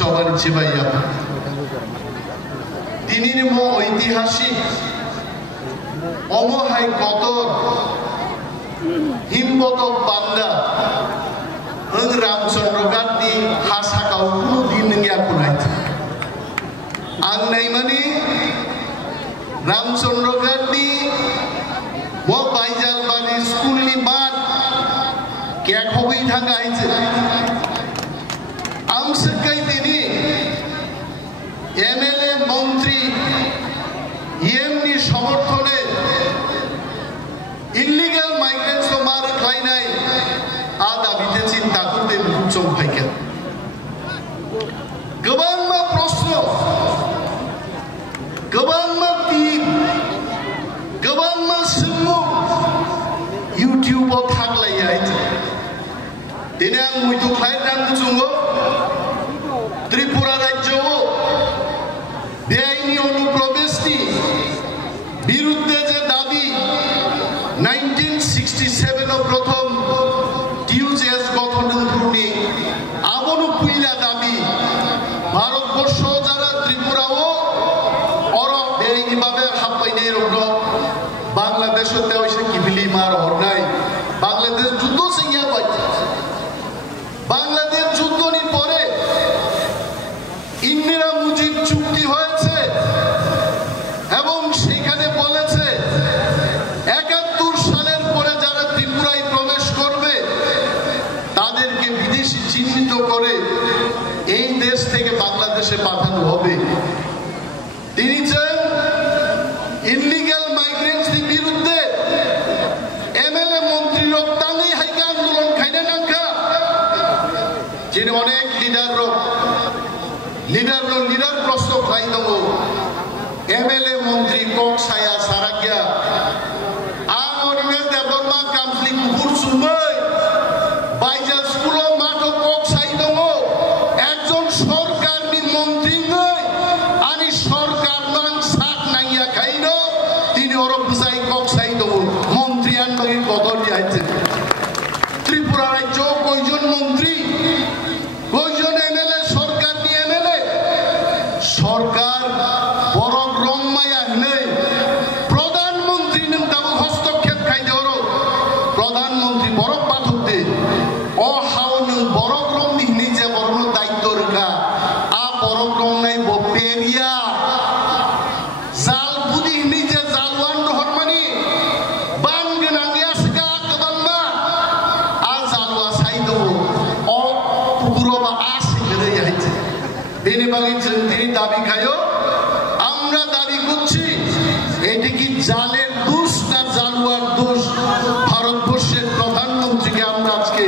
সবার চিবাইয়া তিনি ঐতিহাসিক অমহাই কদর হিমবদক বান্দা রামচন্দ্র গান্ধী হাসাকাও কোনদিন आं नायमानि रामचंद्र गांधी वो बायजालबारि स्कूलनि बाद केखबै थांगायजे आं सकाय दिनि एमएलए मंत्री इएमनि समर्थने इल्लिगल माइग्रेंट्स मार खायनाय आ दाबिते चिंता करते बुचम फायके गोबां प्रश्न गोबां टीम गोबां सोंमु यूट्यूबाव थागलायो दिनै आं मैथु खायनांगौ जोङो त्रिपुरा राज्योआव बेआइनि अनुप्रवेशनि बिरुद्धे जे दाबि 1967 आव प्रथम टीयूजेएस गठननि आबोनो पुइला दाबि भारतबर्ष যারা ত্রিপুরাও অর বেআইনি ভাবে হাববাইনে রগ্ন বাংলাদেশতে হইছে কিবিলি মার হরনাই বাংলাদেশ যুদ্ধ সিংয়া পাইছে বাংলাদেশ যুদ্ধনি পরে ইন্দিরা মুজিব চুক্তি হয়েছে এবং সেখানে বলেছে 71 সালের পরে যারা ত্রিপুরায় প্রবেশ করবে তাদেরকে বিদেশি চিহ্নিত করে এই দেশ থেকে বাংলাদেশে পাঠানো হবে তিনি চান ইল্লিগাল মাইগ্রেন্টসের বিরুদ্ধে এমএলএ মন্ত্রী রক্তাঙ্গি হাইকা আন্দোলন খাইনা নাঙ্কা যিনি অনেক লিডার প্রশ্ন খাই দেব এমএলএ মন্ত্রী কক্সায়া সারাগিয়া আং অনিমেষ দেববর্মা কামসলি কুকুর সুমৈ বাইজাল স্কুল মাঠ কক্সাই দङ একজন সরকারনি মন্ত্রী নয় আনি সরকার নাং সাত নাইয়া খাইন তিনি ওর বুঝাই কক্সাই দङ মন্ত্রী আনবাগি কদর দিয়েছে ত্রিপুরা রাজ্য কয়জন মন্ত্রী কয়জন এমএলএ সরকার নি এমএলএ সরকার বড় রংমায়া নেই প্রধানমন্ত্রী নং তাবো হস্তক্ষেপ খাই দেওর প্রধানমন্ত্রী বড় পাঠক দে ও হাও নং বড় রং নিহনি যে বড় দায়িত্ব রেখা আ বড় রং নাই বপেরিয়া জাল বুদি হিনি যে জালওয়ান হরমানি বান গনাঙ্গিয়া সকা কবাংমা আ জালওয়া সাই দেব ও পুকুরো বা আসে গরে যাইছে বেনে বাগি তিনি দাবি খায়ো আমরা দাবি করছি এটি কি জালের দোষ না জালওয়ার দোষ ভারতবর্ষের প্রধানমন্ত্রীকে আমরা আজকে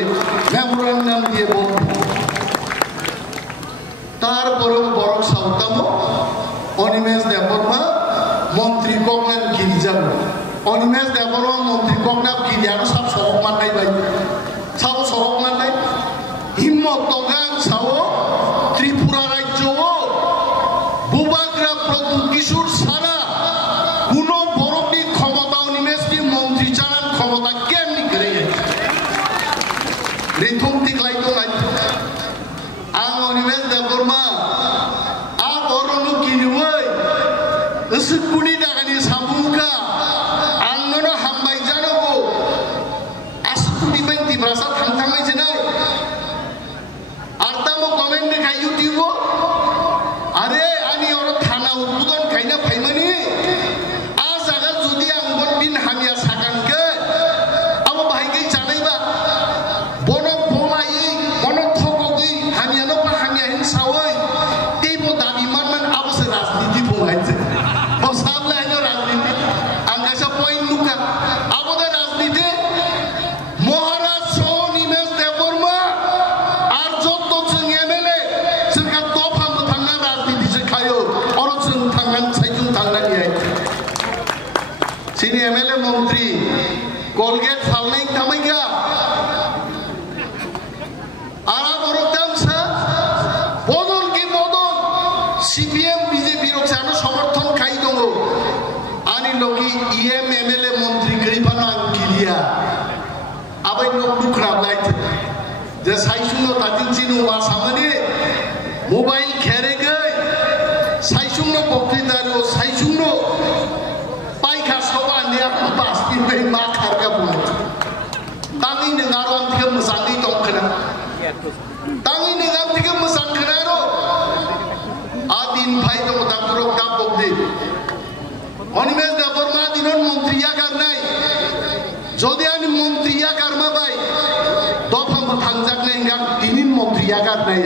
মেমোরান্ডাম দিয়ে বলব তারপরেও বড় সাউতাম অনিমেষ দেববর্মা মন্ত্রী কংনাম গিরি যাব অনিমেষ দেববর্মা মন্ত্রী কংনাম গিরি আরো সব সড়ক মাননাই বাই সব সড়ক মাননাই হিম্মত দগাং সাও ত্রিপুরা রাজ্য বুবাগ্রা প্রভু কিশোর সারা কোন বড়টি ক্ষমতা অনিমেষটি মন্ত্রী চালান ক্ষমতা কেমনি করে রিথম টিকলাই তো নাই আং অনিমেষ দেববর্মা আ বড়নু কিনুই এসকুনি দাগানি সামুকা আঙ্গনো হামবাই জানাবো আসকুনি বাই তিব্রাসা থাংথাংলাই জেনাই আরতামো কমেন্ট দেখাই ইউটিউব আরে আনি ওর থানা উদ্বোধন খাইনা ফাইমানি আ জায়গা যদি আঙ্গন বিন হামিয়া সাকানকে আমো বাহাইগৈ জানাইবা বন বলাই বন থকগৈ হামিয়ানো পা হামিয়া হিন সাওই তেইবো দাবি মান আবসে রাজনীতি বহাইছে বসাবলে আইনো রাজনীতি আঙ্গাসা পয়েন্ট নুকা আবদে রাজনীতি মহারাজ সহ নিমেষ দেববর্মা আর যত जों এমএলএ जोंहा दफाम थांना राजनीति से खायो और जों थांनान साइजों थांनानि आइ सिनि एमएलए मंत्री कलगेट फालनाय थामायगा आरा बरकदाम सा बदल के बदल सीपीएम बीजेपी रक्षानो समर्थन खाई दङ आनि लगी इएम एमएलए मंत्री गैफानो आं गिलिया आबै नुख्राबलाय जे साइसुनो तातिनसिनो वासामानि মোবাইল খেরে গই সাইসুংনো বক্তৃতারো সাইসুংনো পাইখা সবা নিয়া পাসপি বে মা খারগা বুন tangi nengaron tiga mesangi tongkena tangi nengam tiga mesang kenaro adin bhai to dakro kapok de onimes da borma dinon montriya karnai jodi ani montriya karma bai dofam thangjak nei ngam tinin montriya karnai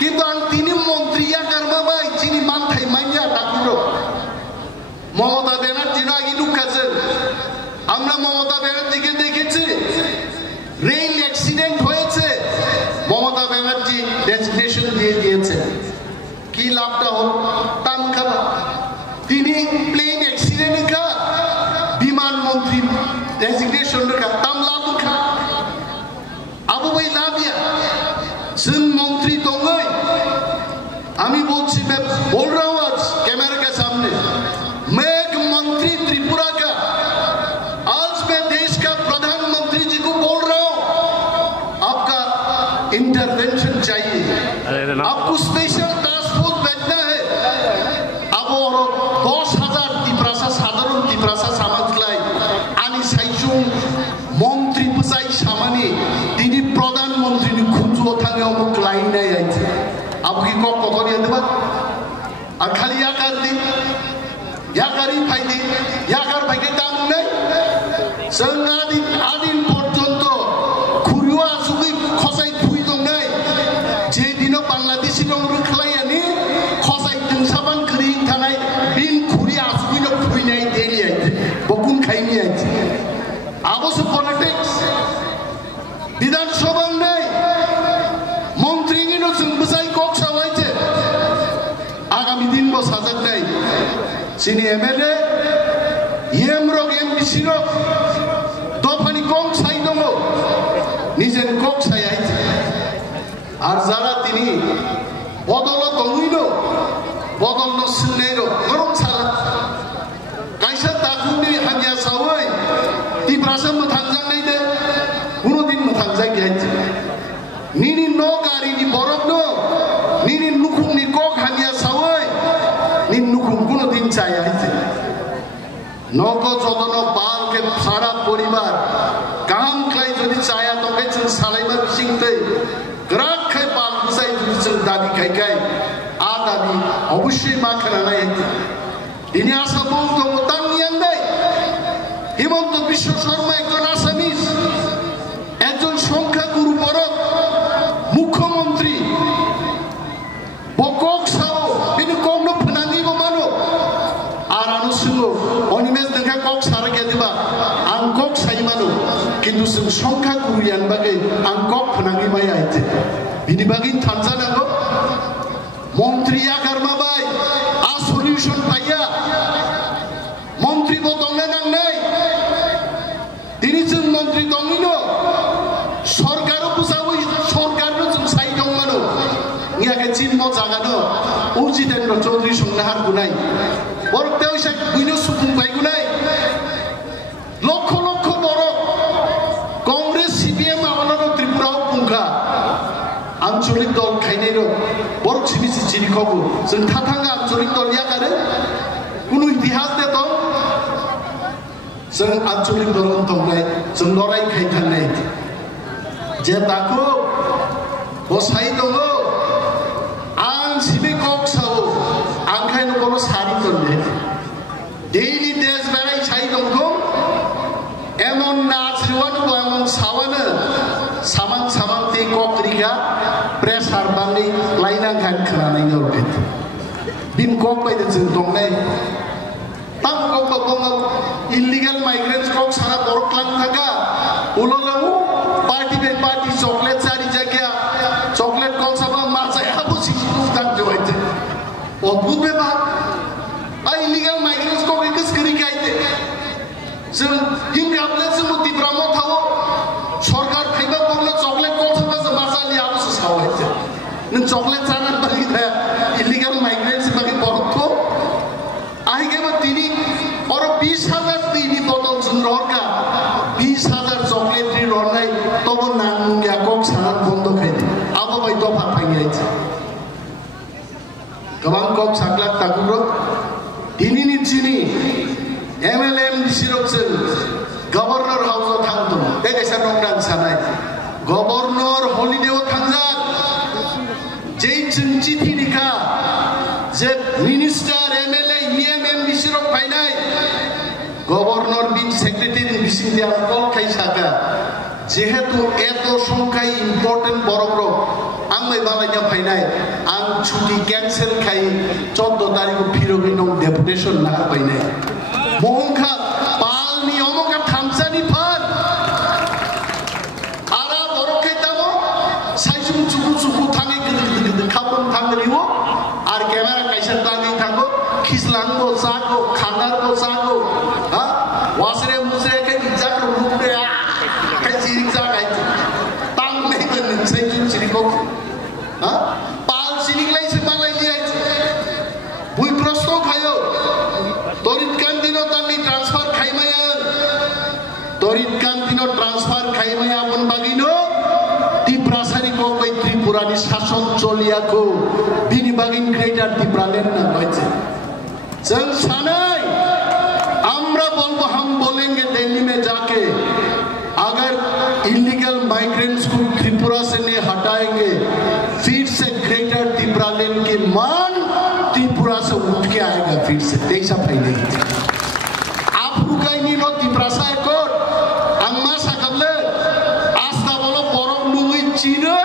কিন্তু an tinin montriya karma bai chini man thai manya dakro Mamata Banerjee আগে লুকাছেন আমরা মমতা ব্যানার্জিকে দেখেছি rail accident হয়েছে Mamata Banerjee designation দিয়ে দিয়েছে কি লাভটা হল তাম খাবা তিনি প্লেন অ্যাক্সিডেন্ট কা বিমান মন্ত্রী ডেজিগনেশন কা তাম লাভ খা আবু ভাই লাভিয়া जों মন্ত্রী দङै আমি বলছি मैं बोल रहा हूं आज कैमरा के सामने मैं एक मंत्री त्रिपुरा का आज मैं देश का प्रधानमंत्री जी को बोल रहा हूं आपका इंटरवेंशन चाहिए आपको स्पेशल टास्क फोर्स भेजना है अब और 10,000 तिप्रासा साधारण तिप्रासा समाजलाई आनी साइजुं मंत्री बसाई सामानी তিনি প্রধানমন্ত্রী নি খুঁজো থাঙ্গে অমুক লাইন নাই আইছে আপনি কক কত দিয়ে দেবা আর খালি আকার দি यागारी फायदे यागार फायदे दाम नै जों आदिन पर्यन्त खुरिया सुगै खसाय खुइ दं नै जे दिनो बांलादेशी दं रुखलायानि खसाय दोंसाबान खरि थानाय बिन खुरिया सुगैनो खुइनाय देलि आइते बकुन खाइनि आइते आबोसो पलिटिक्स विधानसभा नै मन्त्रीनिनो जों बसाय कक सावाइते आगामी दिन बो साजाक नै Sini MLA, Yemrok MPC rok, dofani kong sai dongo, nijen kok sai aite. Ar jara tini bodolo donguino, bodolo sinero, ngorong salah. Kaisa takuni hanya sawai, di prasa mathangjang nei de, kuno din mathangjang aite. Nini no gari ni borok no, nini nukum ni kok hanya sawai, nini nukum kuno din চাই আইছে নগো যতন পালকে সারা পরিবার কাম খাই যদি চায়া তবে जों সালাইবার সিংতে গ্রাক খাই পাল বুঝাই যদি जों দাবি খাই আ দাবি অবশ্যই মা খানা আইছে ইনি আশা বলতো তান নিয়ান দেয় হিমন্ত বিশ্ব শর্মা একজন আসামিস একজন সংখ্যাগুরু বড় মুখ্যমন্ত্রী বকক সাও বিনি কোন ফনাঙ্গি মানো আর আনুসঙ্গ অনিমেজ দেখা কক সারা গে দিবা আং কক সাইমানো কিন্তু जों সংখ্যাগুরু ইয়ান বাগে আং কক ফনাঙ্গি মাই আইতে বিনি বাগি থানজানাগো মন্ত্রী আকারমা বাই আ সলিউশন পাইয়া মন্ত্রী বদলে নাং নাই তিনি जों মন্ত্রী দমিনো সরকারও বুঝাবই সরকারও जों সাই দং মানো ইয়াকে চিহ্ন জাগানো উজিতেন্দ্র চৌধুরী সংহার গুনাই বরতেও সে বুইনো সুকুম পাই গুনাই লক্ষ লক্ষ বড় কংগ্রেস সিপিএম আমানো ত্রিপুরাও পুঙ্খা আঞ্চলিক দল খাইনাইরো বড় ছিমিছি চিনি খবর जों थाथांगा আঞ্চলিক দল ইয়াকারে কোন ইতিহাস দে তো जों আঞ্চলিক দল তংনাই जों লড়াই খাইথানাই যে তাকো বসাই দङ आं सिबि कक सावो आंखायनो कोनो सारि दंदे डेली देश बेराय साइ दंखौ एमन नाचरिवानो एमन सावानो सामान सामान ते ककरिगा प्रेसार बांगै लाइना गान खोनानाय नरबे बिन कक बायदो जों दंनाय ताम कक बंग इल्लीगल माइग्रेंट्स कक सारा बरक्लां थागा उललामु पार्टी बे पार्टी चॉकलेट सारि जायगा चॉकलेट कलसाबा माचाया बुसि दान जोइते अद्भुत बेबा आइ इल्लीगल माइग्रेंट्स को रिक्स करि गाइते जों हिंगाबले जों तिब्रामो थावो सरकार फाइबा बंगला चॉकलेट कलसाबा जों माचालि आबुसो सावाइते नों चॉकलेट जाना बागि थाया इल्लीगल माइग्रेंट्स बागि बरखो आइगेबा तिनि और 20,000 तिनि बदल जों रका 20,000 चॉकलेट रि रनाय तब नांगिया कक साना बन्द खाइते आबो बाय दफा फाइयाइते गोबां कक साग्लाक ताकुरो दिनैनि चिनि MLA MDC रकजों गवर्नर हाउसआव थांदों बे गायसा नंदां सानाय गवर्नर हलिडेआव थांजाक जे जों चिठिनिखा जे मिनिस्टार MLA EM MDC रक फायनाय गवर्नर बिन सेक्रेटारि बिसिंदे आं कल खायसाका जेहेतु एतो संखाय इम्पोर्टेंट बर'फ्राव आं मालायना फायनाय आं छुट्टी कैंसिल खाय 14 तारिख फिरगै नं डेपुटेशन ना फायनाय मोहंखा पालनि अमका थामसानि फान आरा बर'खै तामो साइजुं चुकु थाङै गिदिर खाबुं थांगरिवो आर केमेरा कायसा ताङै थांगो खिसलांगो जागो खानारगो जागो हा वासरे मुसरे के जागो रुपे चिरिक जागाय तांनै गन साइजुं चिरिको हा पाल चिरिकलाय से मालाय लियाय बुइ प्रश्न खायो तरित कान्तिनो तांनि ट्रान्सफार खायमाया तरित कान्तिनो ट्रान्सफार खायमाया बन बागिनो तिप्रासारि को बै त्रिपुरानि शासन चलियाखौ बिनि बागिन ग्रेटर तिप्रालेन ना बायছে जों सानै আমরা বলবো हम बोलेंगे दिल्ली में जाके अगर इलीगल माइग्रेंट्स को त्रिपुरा से नहीं हटाएंगे फिर से ग्रेटर तिप्रालेन के मान त्रिपुरा से उठ के आएगा फिर से तेईसा फैलेगी आप रुकाएंगे नो तिप्रासा को अम्मा साकबले आस्था बोलो बरफ नुई चीनै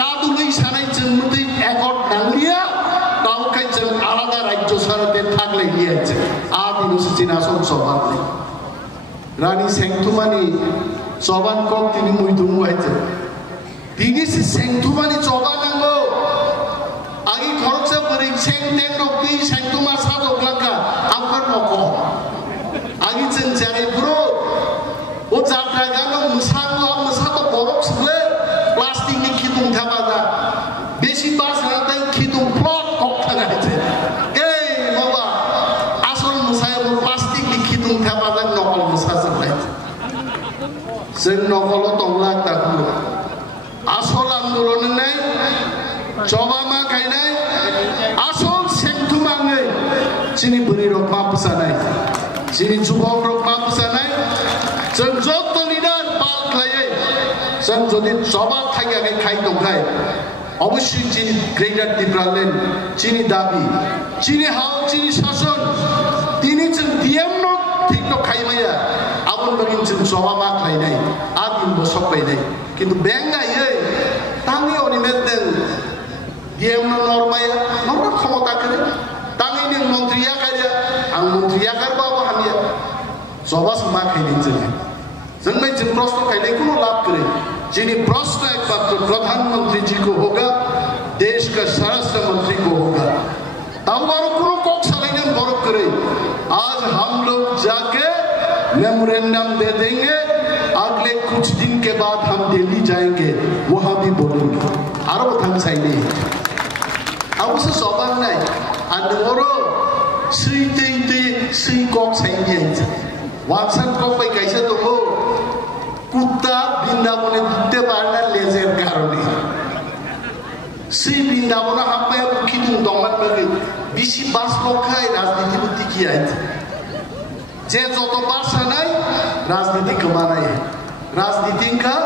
कादुलै सानाय जोंमुदै एकर्ड नांलिया तावखाय जों आलादा राज्य साराते थागलाय लियायছে आदिनुसि चिनासन सबाननै रानी सेंथुमानि चबान कक तिनि मुइदुमु आइছে तिनि से सेंथुमानि चबानांगौ आगि खरकसा बोरै सेंटें रक्ति सेंथुमा साजोग्लाका आफर नको आगि जों जारे ब्रो ओ जात्रा गानो मुसांगो मुसातो बरक सले प्लास्टिक नि खिदुं थाबादा बेसि बास राताय खिदुं प्लट कक थानायছে ए बाबा आसल मुसाय प्लास्टिक नि खिदुं थाबादा नकल मुसा जोलायছে जों नकल दंला ताकुरो आसल आंदोलन नै जबामा गायनाय आसल सेंथुमाङै चिनि बोरि रकमा पुसानाय चिनि जुबक रकमा पुसानाय जों जत लिडार पाल खायै जों जदि जबा थागियाखै खाय दंखाय अवश्य चिनि ग्रेटर तिप्रालेन चिनि दाबि चिनि हाव चिनि शासन तिनि जों डिएम न ठीक न खायमाया आबन बगिन जों जबामा खायनाय आदिन बसक बायनाय किन्तु बेंगायै तांनि अनिमेदन डिएम न नरमाया नरम क्षमता करे तांनि ने मन्त्रिया खाया आं मन्त्रिया करबाबो हामिया जबास मा खायनि जों में जों प्रश्न खायनाय कोनो लाभ करे जिनि प्रश्न एकमात्र प्रधानमंत्री जी को होगा देश का स्वराष्ट्र मंत्री को होगा तांबारो कोनो कक सालायनो बरक करे आज हम लोग जाके मेमोरेंडम दे देंगे अगले कुछ दिन के बाद हम दिल्ली जाएंगे वहां भी बोलेंगे आरो थां साइने आवसे सबान नाय आन्दोरो सैते सै कक साइने वाक्सान कक बाय गायसा दङो कुत्ता बृंदाबने दुते बारना लेजेर कारणे सै बृंदाबना हापाया खिदुं दंमान बागै बिसि बास लखाय राजनीति बुद्धि कियाय जे जत बारसानाय राजनीति गोमानाय राजनीति का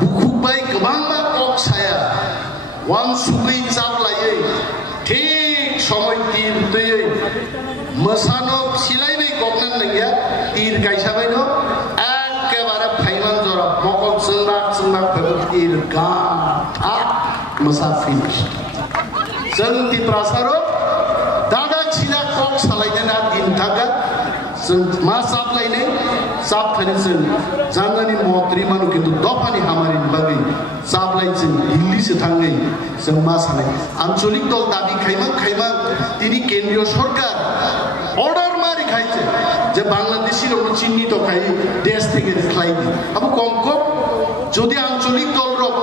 बुखुबाय गोबांबा कक साया वान सुगै जाब्लायै ठीक समय तीर दैयै मोसानो सिलायनाय गबनान नंगिया तीर गायसाबाय न एकेबारे फाइमान जरा मकल जोंना तीर गान था मोसा फिनिश जों तिप्रासारो दादा छिला कक सालायना दिन थागा जों मा साबलायनाय साबथानि जों जांगानि मन्त्रि मानु किन्तु दफानि हामारिनि बागै साबलाय जों दिल्ली से थाङै जों मा सानाय आঞ্চলিক दल दाबि खायमा तिनि केन्द्रीय सरकार अर्डार मारि खायছে যে বাংলাদেশীর চিহ্নিত খাই দেশ থেকে খাইনি আবু কমকম যদি আঞ্চলিক দল রক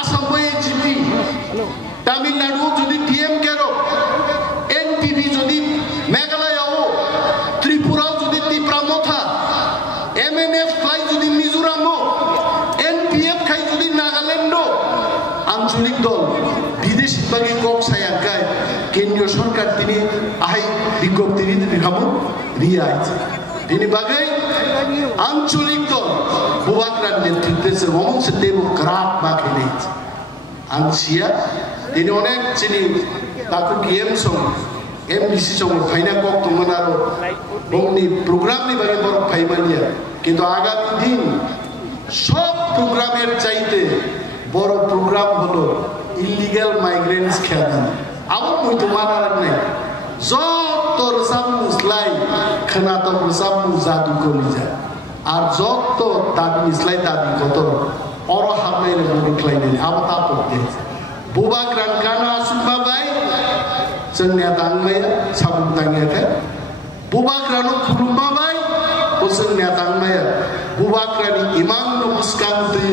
আসাম জিপি তামিলনাড়ু যদি ডিএমকে রক এনপিপি যদি মেঘালয়ও ত্রিপুরাও যদি তিপ্রামথা এমএনএফ খাই যদি মিজোরাম এনপিএফ খাই যদি নাগাল্যান্ড আঞ্চলিক দল বিদেশি বাগি কক সায়া গায় কেন্দ্রীয় সরকার তিনি আহাই বিজ্ঞপ্তি দেখাবো দিয়ে আইছে তিনি বাগে আঞ্চলিক দল বুবাগ্রার নেতৃত্বে মমংসে দেব গ্রাফ বাকি নেইছে আনসিয়া তিনি অনেক চিনি তাকে গেম সং এমডিসি সং ফাইনা কক তোমরা আরো বংনি প্রোগ্রামনি বাগে বড় ফাইমানিয়া কিন্তু আগামী দিন সব প্রোগ্রামের চাইতে বড় প্রোগ্রাম হলো ইলিগাল মাইগ্রেন্টস খেয়াল আবার মই তোমার নাই যত রসাম মুসলাই খানাতম রসাম জাদু কলিজা আর যত দাবি মিসলাই দাবি কত অর হামাইলে মুখলাইনি আবার তা পড়তে বুবাগ্রান কানা সুবা বাই जोंनिया दांनाया साबुन दांनाया बुबाग्रानो खुलुमा बाय जोंनिया दांनाया बुबाग्रानि इमान मुस्कां दै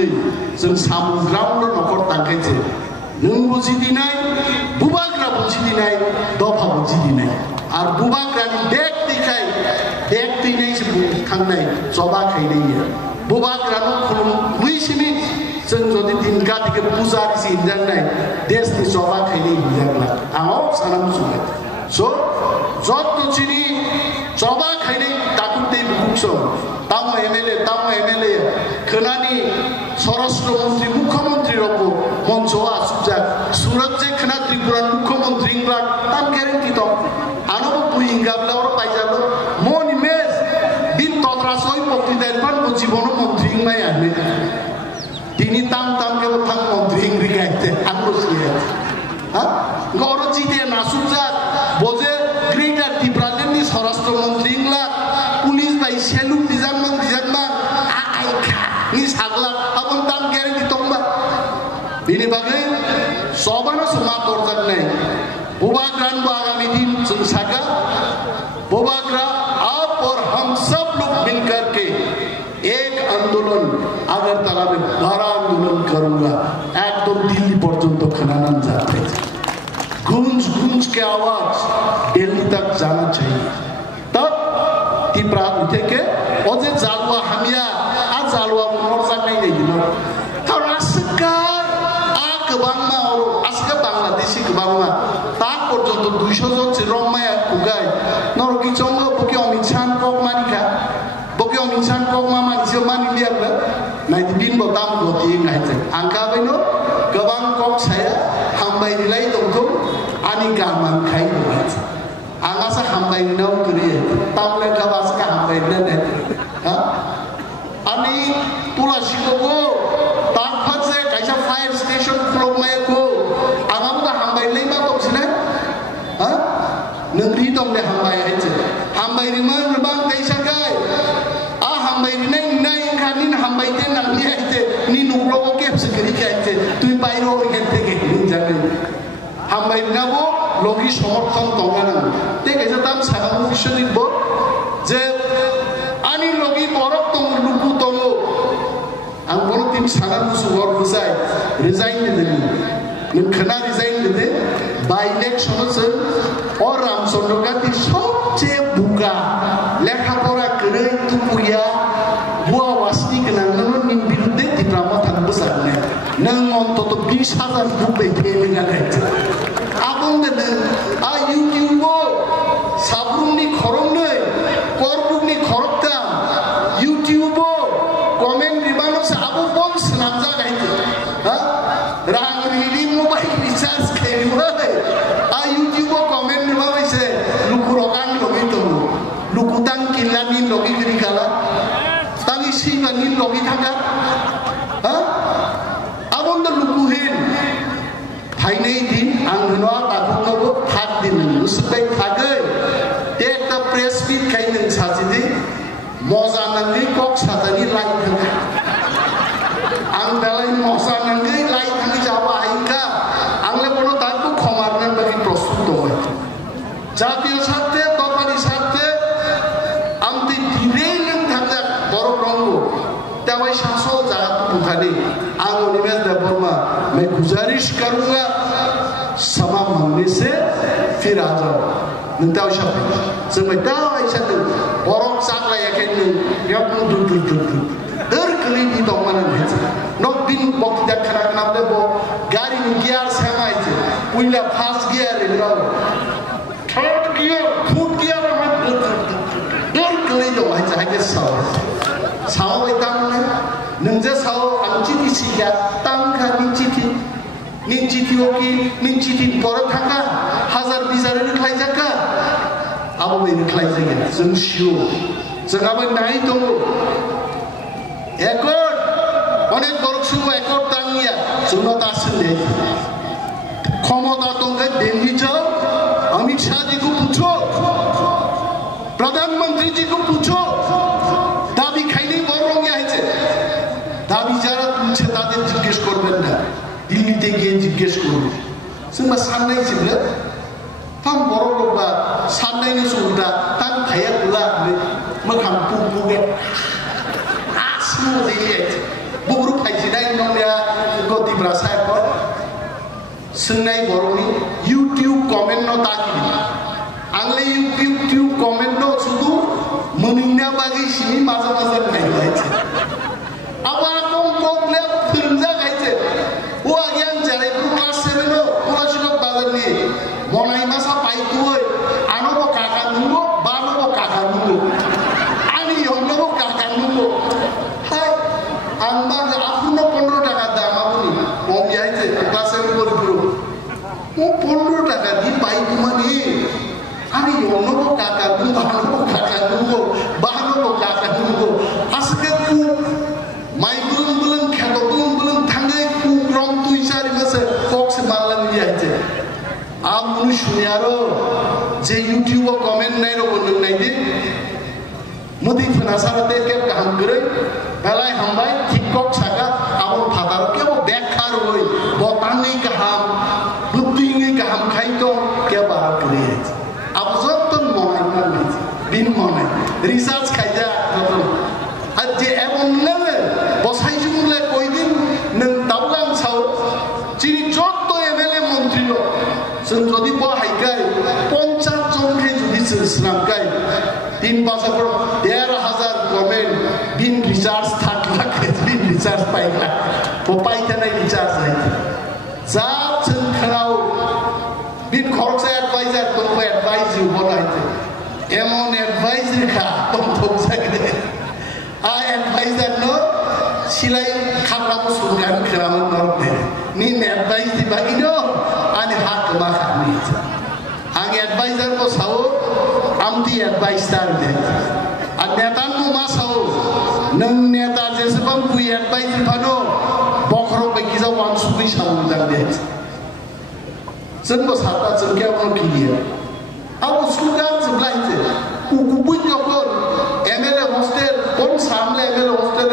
जों सामुग्रावल' नखर दांखायजे नों बुजिदिनाय बुबाग्रा बुजिदिनाय दफा बुजिदिनाय आर बुबाग्रानि देख दैनायसो थांनाय जबा खायनाय बुबाग्रानो खुलुम बैसिनि जों जदि दिनगा दिके पुजारि सि हिनजांनाय देशनि जबा खायनाय हिनजांला आङो सानाम सुबाय स जत चिनि जबा खायनाय दाकुते बुकसो ताम एमएलए खोनानि स्वराष्ट्र मन्त्री मुख्यमन्त्री रको मन्चवा सुजा सुरत जे खोना त्रिपुरा मुख्यमन्त्री इंग्ला ताम ग्यारेंटी दं आनो बुइंगाब्ला और पाइजालो मनि मेस दिन तद्रासय पक्तिदारपान जीवन मन्त्री इंमायाने তিনি তাম কে থাম মন্ত্রী ইংরি গাইতে আনবসিয়ে হ্যাঁ গর জিতে নাসুজা বোঝে গ্রেটার ত্রিপুরালেন্ডি স্বরাষ্ট্র মন্ত্রী ইংলা পুলিশ বাই সেলুক দিজানমান আইখা নি সাগলা আপন তাম গ্যারেন্টি তংবা বিনি বাগে সবানো সমা দরজাক নাই बुबाग्रान को आगामी दिन जों सागा बुबाग्रा आप और हम सब लोग मिलकर के एक आंदोलन अगरतला में बड़ा आंदोलन करूंगा एकदम दिल्ली पर्यंत खनन जाते गूंज के आवाज दिल्ली तक जाना चाहिए तब त्रिपुरा उठे के अजे जालुआ हमिया आ जालुआ मोरजा नहीं दिनो और आसका आ गोबांमा और आसका बांग्लादेशी गोबांमा ता पर्यंत 200 जन रमाया खुगाय नरकी चंग बके अमित शाह कक मानिका बके अमित शाह कक मा मानसि मानि लियाबा नाइदि बिन बदाम गति नाइते आंका बैनो गोबां कक साया हामबाय दिलाय दंथौ आनि गामान खाय दंबाय आंगासा हामबाय नाव गरि तामले गाबास का हामबाय ने हा आनि तुलासिको ताफासे कायसा फायर स्टेशन खुलमायको आंगाबो हामबाय लैमा दंसिना हा नोंरि दंले हामबाय हायजे हामबाय रिमान रबां दैसागाय आ हामबाय नै नै खानिन हामबाय दे नांनि हायजे नि नुग्लबो केपसे गरि खायजे तुइ बायरो हेते गे जाने हामबाय नाबो लगी समर्थन दंगाना ते कायसा ताम सागाम बिश्वदिबो जे आनि लगी बरफ दं लुकु दं आं बनो दिन सागाम सुवर बुजाय रिजाइन दे नों खोना रिजाइन दे बाय इलेक्शन जों और रामचंद्र गांधी सबसे बुगा लेखा पढ़ा गरै तुपुया बुआ वासनि गोनां नों निन बिरुद्धे त्रिपुरा थांबोसारने नों अन्तत 20,000 बुक दैथेनो गाय आबंदे आ इउटिउबो साब्रुमनि खरंनै करबुकनि खरकता इउटिउबो कमेन्ट रिबानो साबो बम सनामजा गायते हा रां रिलि मोबाइल रिचार्ज खेलबाय आ इउटिउबो कमेन्ट रिबायसे लुकुरगान लगितो लुकुतां किलानि लगी गरिखाला तांनि सिमानि लगी थांगा हा आबंदे लुकुहिन फाइनै दिन आं नोंनो दाबुनोबो थाग दिन मुसबाय थागै ते एकटा प्रेस मिट खायनो साजिदि मजा नांगै कक साजानि लाइ थांगा आं दालाय मजा नांगै लाइ थांगै जाबा हायका आंले बनो दागु खमारनान बागि प्रस्तुत दङ जातीय साथे दफानि साथे आमति दिनै नों थांगा बर' रंगो त्यावै शासो जागा बुखानि आं निमेश देवबर्मा मैं गुजारिश करूंगा समा मांगने से फिर आ जाओ नंताव शब्द जों दाव आइसादो बरफ जाग्लायाखै नों याबनो दुदुदुदु दर कलिनि दंमाना नक दिन बक्तिदा खानानाबले बो गारि गियार सामायजे Punya fast gear ini loh. Third gear, fourth gear orang kali dong aja sawo itu mana? Nengja sawo angciti siya, tangka ninciti oki, ninciti borat hanga, hazar bizar ini kelai jaga. Apa ini kelai jaga? Zensio, zengapa naik tu? Ekor, অনেক বড় শুরু acre টাঙ্গিয়া জনতা আসলে ক্ষমতা তোমরা দিল্লি যাও अमित शाह जी को पूछो प्रधानमंत्री जी को पूछो दाबी खाइले বড় আছে দাবি যারা তুলছে তাদের জিজ্ঞেস করবেন না দিল্লিতে গিয়ে জিজ্ঞেস করবেন जोंबा साननाय जिब्ला थाम बर' लोगबा साननायनि सुबिदा तां खाया गुला मोखां पुगे आसु दिले बुब्रु फाइजिनाय नंया गति ब्रासा को सोंनाय बर'नि YouTube कमेन्ट न ताकि आंले YouTube कमेन्ट न सुदु मोनिना बागै सिनि माजा माजा नायलाय आबा कम कोले फोरोंजा गायছে ও আগে আমি জানাই ক্লাস 7 ও পড়াশোনা বাজারনি মনাই মাসা পাই তুই আনব কাকা নুগো বানব কাকা নুগো আমি অন্যব কাকা নুগো হাই আমার আপন 15 টাকা দাম আপনি কম যাইছে ক্লাস 7 পড়ি পুরো ও 15 টাকা দি পাই মানে আমি অন্যব কাকা নুগো বানব কাকা নুগো বানব কাকা নুগো আজকে কু মাই বুলুন খেতো বুলুন থাঙ্গে কু রং তুই সারি মাসে ফক্স মারলাম যাইছে আম মুনি শুনিয়ারো যে ইউটিউব কমেন্ট নাই রো বলুন নাই দি মুদি ফনাসারাতে কে কাম করে বেলায় হামবাই টিকটক সাকা আমন ফাদার কে ও ব্যাখ্যার হই বতানি কাহাম বুদ্ধিঙ্গি কাহাম খাইতো কে বাহার করে আব যতন মনে মানে বিন মনে রিসার্চ খাইজা যতন আর যে এমন লেভে বসাই জুমলে কয়দিন নং দাবলাং সাও চিনি যত এমএলএ মন্ত্রী লো जों যদি বাহাইগাই 50 জনকে যদি সিস্টেমগাই 3 বছর 1,500 কমেন্ট বিন রিচার্জ থাকলা বিন রিচার্জ পাইলা ও পাইতে নাই রিচার্জ নাই যা जों খানাও বিন খরচা অ্যাডভাইজার তো অ্যাডভাইস ইউ বলাইতে এমন অ্যাডভাইস রেখা তো থকসাকে আ অ্যাডভাইজার নো সিলাই খাবলাবো সুগান খেলামন নরতে নি অ্যাডভাইস দিবা ইনো ani hak ma kami ang advisor ko sao amti advice tar de adnetan mo ma sao nang neta jesbam ku advice phano bokhro be kiza wan subhi sao dang de sen ko sata chungke ko kiye abo sugan supply de ku buin ko MLA hostel kon samle MLA hostel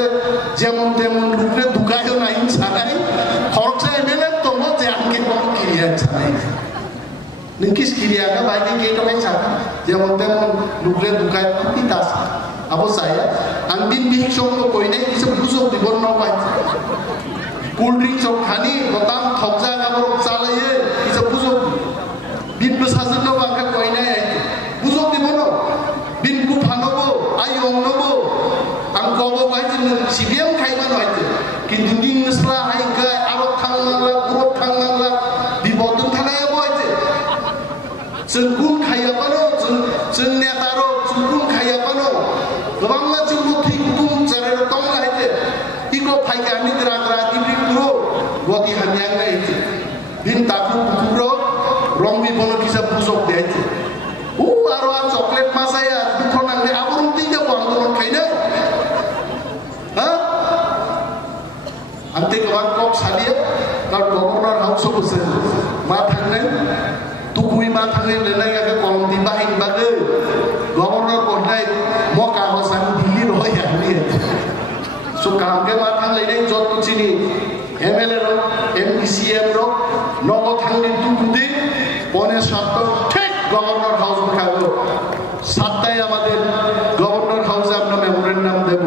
jemon temon rupre dukayo na insanai khorcha MLA to mo je anke ko kiye chai ninkis kiya ka bai ke to kai sa jemon temon rupre dukayo titas abo saya ang bin bihik song ko koi nai isa busok dibon no pai cold drink sok khani botam thokja ka bor chalaye isa busok bin besajen no bangka koi nai busok dibon no bin ku phanobo ayong nobo ang kobo baiti sibiam khaiba noite kintu ning nesla hai ga aro thangla gurop thangla bibodun thanaya boite jengkun khaya pano jeng netaro jengkun khaya pano gobangla jengku thiktum jare tongla haite iko phaiga ani dra ibri puro goti hanyang naite bin taku puro rongbi bono kisa pusok deite aro chocolate masaya dukhonang le aburung tinja bangdon khaina ha ante kawan kok salia kal governor house bose ma thangnai tukui ma thangnai lenai ga kolom timba hin bage governor konai mo ka hosang dilli roy ani so kam ke ma thanglai nei jot chini MLA ro MPCM ro nogo thangnai tukundi pone satto ঠিক governor house খাবো সাতটায় আমাদের governor হাউসে আমরা memorandum দেব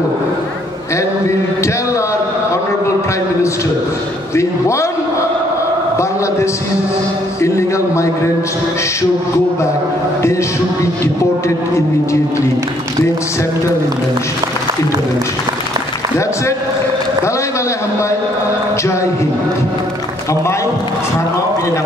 and we tell our honorable prime minister we want Bangladeshi illegal migrants should go back they should be deported immediately with central intervention that's it balai balai hambai jai hind hambai